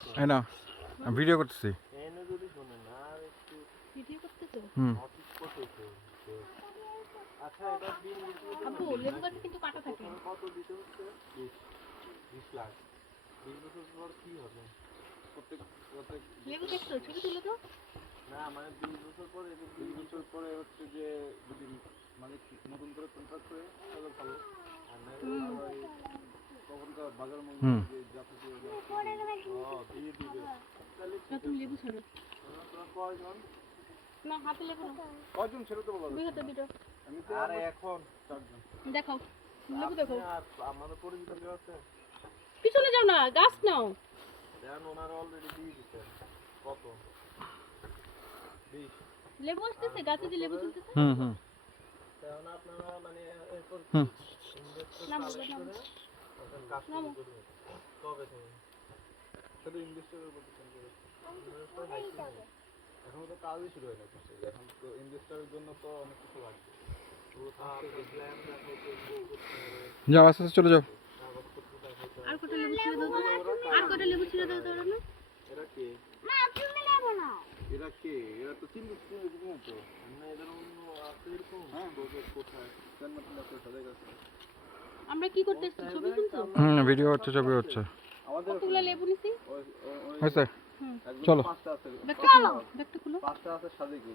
এই না? আমি ভিডিও করতেছি। এনে যদি শোনেন আর একটু ভিডিও করতেছো হুম তো আচ্ছা তো। না মানে বিশ বছর পরে বিশ বছর পরে হচ্ছে যে যদি মালিক নতুন করে কন্ট্রাক্ট করে তাহলে ভালো। আর না এই তখনকার বাজার মূল্য হুম। যে তাহলে না তুমি লেবু ছাড়ো তোমরা কয়জন না। হাতে লেবু কয়জন ছেড়ে তো বলো দুই দুটো আমি তো আর এখন চারজন। দেখাও। লেবু দেখো আমাদের পরিচিত কেউ আছে? পিছনে যাও না গাছ নাও। দেন ওনারা অলরেডি দিয়ে দিচ্ছেন কত? লেবু আসতেছে গাছে যে লেবু তুলতেছে। হুম হুম। আপনারা মানে এরপর হুম। নামো, কবে থেকে? শুধু ইনভেস্টরের উপর ডিপেন্ড করে। এখন তো কাজই শুরু হয়ে গেছে এখন তো ইনভেস্টরের জন্য তো অনেক কিছু লাগবে। দেখাইতে যাও আস্তে আস্তে চলে যাও। কাগজপত্র আর কটা লেবু ছিঁড়ে দাও। আর কটা লেবু ছিঁড়ে দাও তো না এরা কে? এরা কে? এরা তো চিনতে চিনতে চিনি তো। না এদের অন্য আছে এরকম? হ্যাঁ। বসে কোথায়? আমরা কি করতে এসেছি? ছবি তুলছো হুম ভিডিও হচ্ছে ছবি হচ্ছে। কতগুলো লেবু নিছি? হয়েছে। চলো। পাঁচটা আছে। ব্যাগটা খুলো ব্যাগটা খুলো পাঁচটা আছে সাজে কি